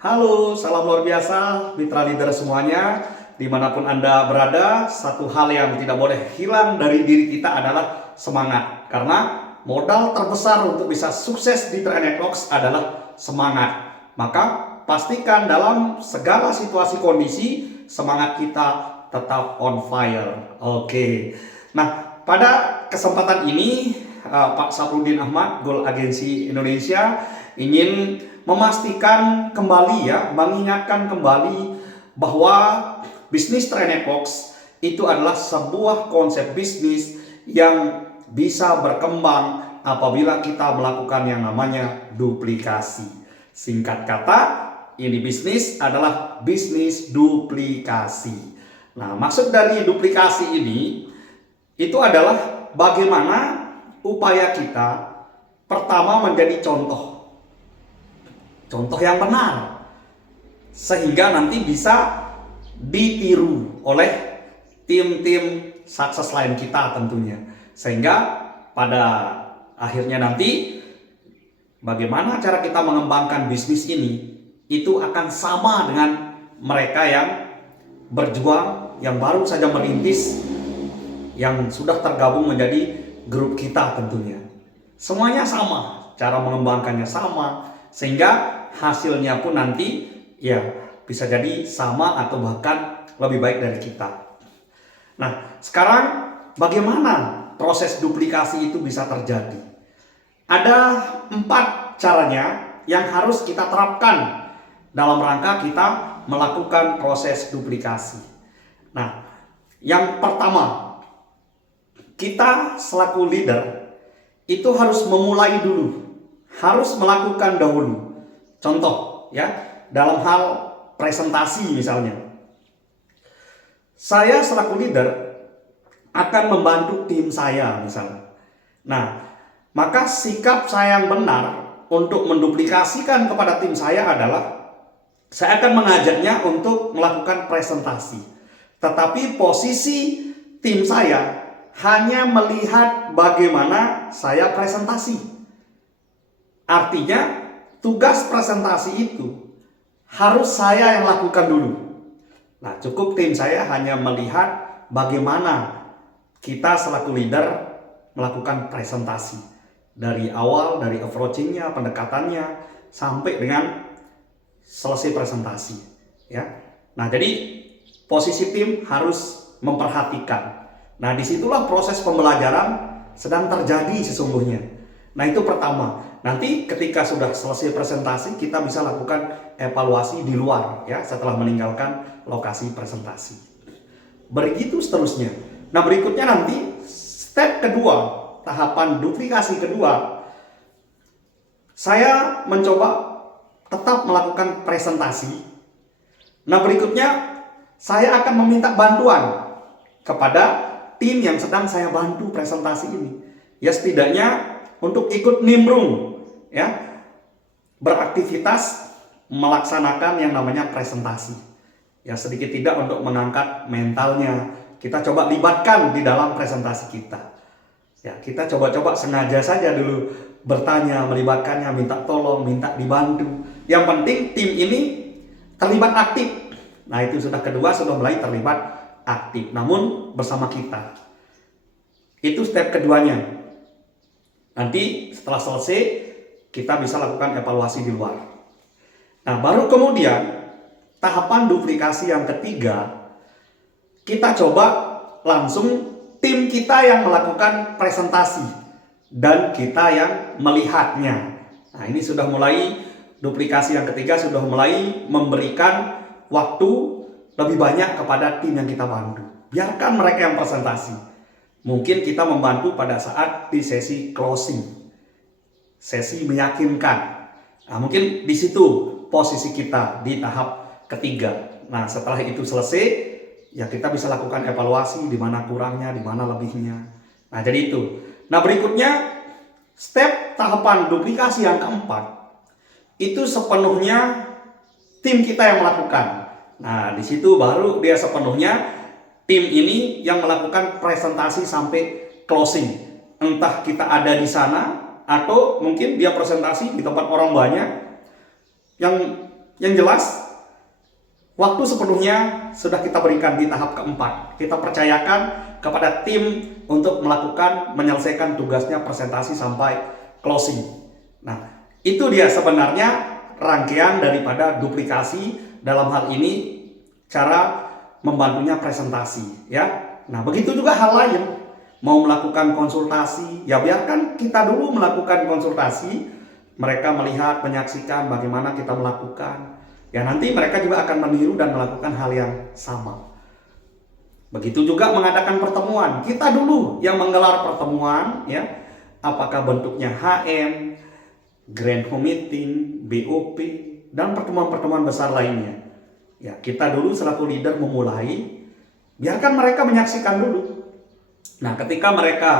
Halo, salam luar biasa, mitra leader semuanya. Dimanapun Anda berada, satu hal yang tidak boleh hilang dari diri kita adalah semangat. Karena modal terbesar untuk bisa sukses di Trainetworks adalah semangat. Maka pastikan dalam segala situasi kondisi, semangat kita tetap on fire. Oke. Nah, pada kesempatan ini, Pak Saprudin Ahmad, Goal Agensi Indonesia, ingin memastikan kembali mengingatkan kembali bahwa bisnis Trainetworks itu adalah sebuah konsep bisnis yang bisa berkembang apabila kita melakukan yang namanya duplikasi. Singkat kata, ini bisnis adalah bisnis duplikasi. Nah, maksud dari duplikasi ini itu adalah bagaimana upaya kita pertama menjadi contoh yang benar, sehingga nanti bisa ditiru oleh tim-tim sukses lain kita tentunya, sehingga pada akhirnya nanti bagaimana cara kita mengembangkan bisnis ini itu akan sama dengan mereka yang berjuang, yang baru saja merintis, yang sudah tergabung menjadi grup kita tentunya. Semuanya sama, cara mengembangkannya sama, sehingga hasilnya pun nanti bisa jadi sama atau bahkan lebih baik dari kita. Nah, sekarang bagaimana proses duplikasi itu bisa terjadi? Ada 4 caranya yang harus kita terapkan dalam rangka kita melakukan proses duplikasi. Nah, yang pertama, kita selaku leader itu harus memulai dulu, harus melakukan dahulu. Contoh dalam hal presentasi misalnya, saya selaku leader akan membantu tim saya misalnya. Nah, maka sikap saya yang benar untuk menduplikasikan kepada tim saya adalah saya akan mengajaknya untuk melakukan presentasi. Tetapi posisi tim saya hanya melihat bagaimana saya presentasi. Artinya tugas presentasi itu harus saya yang lakukan dulu. Nah, cukup tim saya hanya melihat bagaimana kita selaku leader melakukan presentasi. Dari awal, dari approachingnya, pendekatannya, sampai dengan selesai presentasi. Nah, jadi posisi tim harus memperhatikan. Nah, disitulah proses pembelajaran sedang terjadi sesungguhnya. Nah, itu pertama. Nanti ketika sudah selesai presentasi, kita bisa lakukan evaluasi di luar setelah meninggalkan lokasi presentasi. Begitu seterusnya. Nah, berikutnya nanti step kedua, tahapan duplikasi kedua, saya mencoba tetap melakukan presentasi. Nah, berikutnya saya akan meminta bantuan kepada tim yang sedang saya bantu presentasi ini. Setidaknya untuk ikut nimbrung beraktivitas melaksanakan yang namanya presentasi. Sedikit tidak untuk mengangkat mentalnya, kita coba libatkan di dalam presentasi kita. Kita coba-coba sengaja saja dulu bertanya, melibatkannya, minta tolong, minta dibantu. Yang penting tim ini terlibat aktif. Nah, itu sudah kedua, sudah mulai terlibat aktif, namun bersama kita. Itu step keduanya. Nanti setelah selesai, kita bisa lakukan evaluasi di luar. Nah, baru kemudian tahapan duplikasi yang ketiga, kita coba langsung tim kita yang melakukan presentasi dan kita yang melihatnya. Nah, ini sudah mulai duplikasi yang ketiga, sudah mulai memberikan waktu lebih banyak kepada tim yang kita bantu. Biarkan mereka yang presentasi. Mungkin kita membantu pada saat di sesi closing, sesi meyakinkan. Nah, mungkin di situ posisi kita di tahap ketiga. Nah, setelah itu selesai, kita bisa lakukan evaluasi di mana kurangnya, di mana lebihnya. Nah, jadi itu. Nah, berikutnya step tahapan duplikasi yang keempat, itu sepenuhnya tim kita yang melakukan. Nah, di situ baru dia sepenuhnya tim ini yang melakukan presentasi sampai closing. Entah kita ada di sana atau mungkin dia presentasi di tempat orang banyak, yang Yang jelas, waktu sepenuhnya sudah kita berikan di tahap keempat. Kita percayakan kepada tim untuk menyelesaikan tugasnya presentasi sampai closing. Nah, itu dia sebenarnya rangkaian daripada duplikasi, dalam hal ini cara membantunya presentasi, ya. Nah, begitu juga hal lain. Mau melakukan konsultasi, ya biarkan kita dulu melakukan konsultasi. Mereka melihat, menyaksikan bagaimana kita melakukan. Ya nanti mereka juga akan meniru dan melakukan hal yang sama. Begitu juga mengadakan pertemuan. Kita dulu yang menggelar pertemuan, ya. Apakah bentuknya HM, Grand Home Meeting, BOP, dan pertemuan-pertemuan besar lainnya. Ya, kita dulu selaku leader memulai, biarkan mereka menyaksikan dulu. Nah, ketika mereka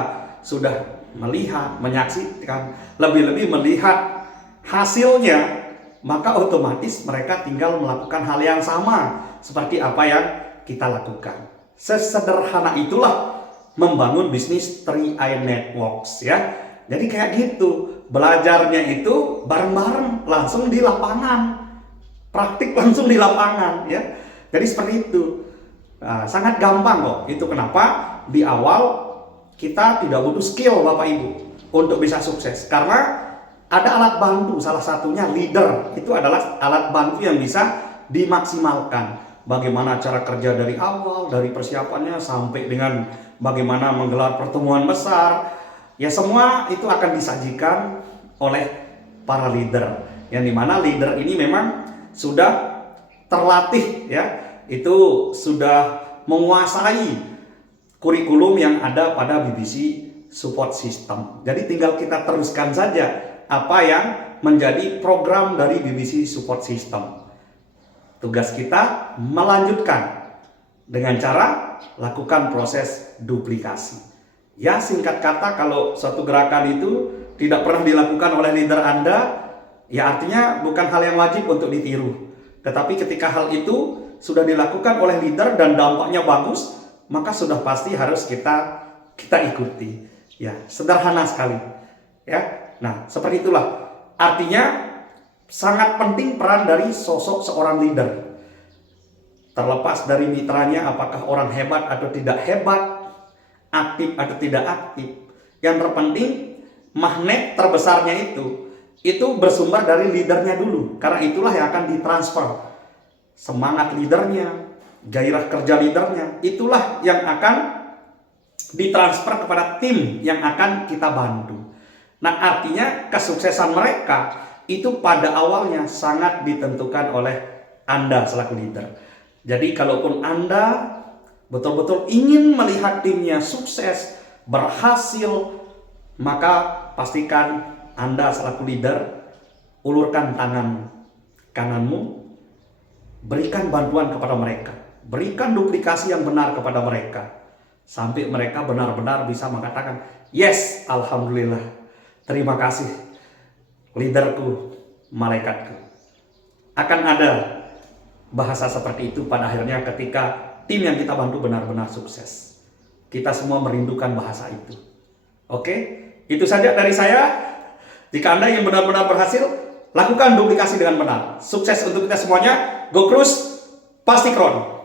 sudah melihat, menyaksikan, lebih-lebih melihat hasilnya, maka otomatis mereka tinggal melakukan hal yang sama seperti apa yang kita lakukan. Sesederhana itulah membangun bisnis 3i Networks, ya. Jadi kayak gitu, belajarnya itu bareng-bareng, langsung di lapangan, praktik langsung di lapangan, ya. Jadi seperti itu. Nah, sangat gampang kok. Itu kenapa di awal kita tidak butuh skill Bapak Ibu untuk bisa sukses, karena ada alat bantu, salah satunya leader. Itu adalah alat bantu yang bisa dimaksimalkan. Bagaimana cara kerja dari awal, dari persiapannya sampai dengan bagaimana menggelar pertemuan besar. Ya semua itu akan disajikan oleh para leader. Yang dimana leader ini memang sudah terlatih, ya. Itu sudah menguasai kurikulum yang ada pada BBC Support System. Jadi tinggal kita teruskan saja apa yang menjadi program dari BBC Support System. Tugas kita melanjutkan dengan cara lakukan proses duplikasi. Ya, singkat kata, kalau suatu gerakan itu tidak pernah dilakukan oleh leader Anda, ya artinya bukan hal yang wajib untuk ditiru. Tetapi ketika hal itu sudah dilakukan oleh leader dan dampaknya bagus, maka sudah pasti harus kita ikuti. Ya, sederhana sekali. Ya. Nah, seperti itulah. Artinya sangat penting peran dari sosok seorang leader. Terlepas dari mitranya apakah orang hebat atau tidak hebat, aktif atau tidak aktif. Yang terpenting magnet terbesarnya itu bersumber dari leadernya dulu. Karena itulah yang akan ditransfer. Semangat leadernya, gairah kerja leadernya, itulah yang akan ditransfer kepada tim yang akan kita bantu. Nah, artinya kesuksesan mereka itu pada awalnya sangat ditentukan oleh Anda selaku leader. Jadi kalaupun Anda betul-betul ingin melihat timnya sukses, berhasil, maka pastikan Anda selaku leader ulurkan tangan kananmu, berikan bantuan kepada mereka, berikan duplikasi yang benar kepada mereka, sampai mereka benar-benar bisa mengatakan, yes, alhamdulillah, terima kasih leaderku, malaikatku. Akan ada bahasa seperti itu pada akhirnya ketika tim yang kita bantu benar-benar sukses. Kita semua merindukan bahasa itu. Oke, itu saja dari saya. Jika Anda yang benar-benar berhasil, lakukan duplikasi dengan benar. Sukses untuk kita semuanya. Go Cruise, pasti kron.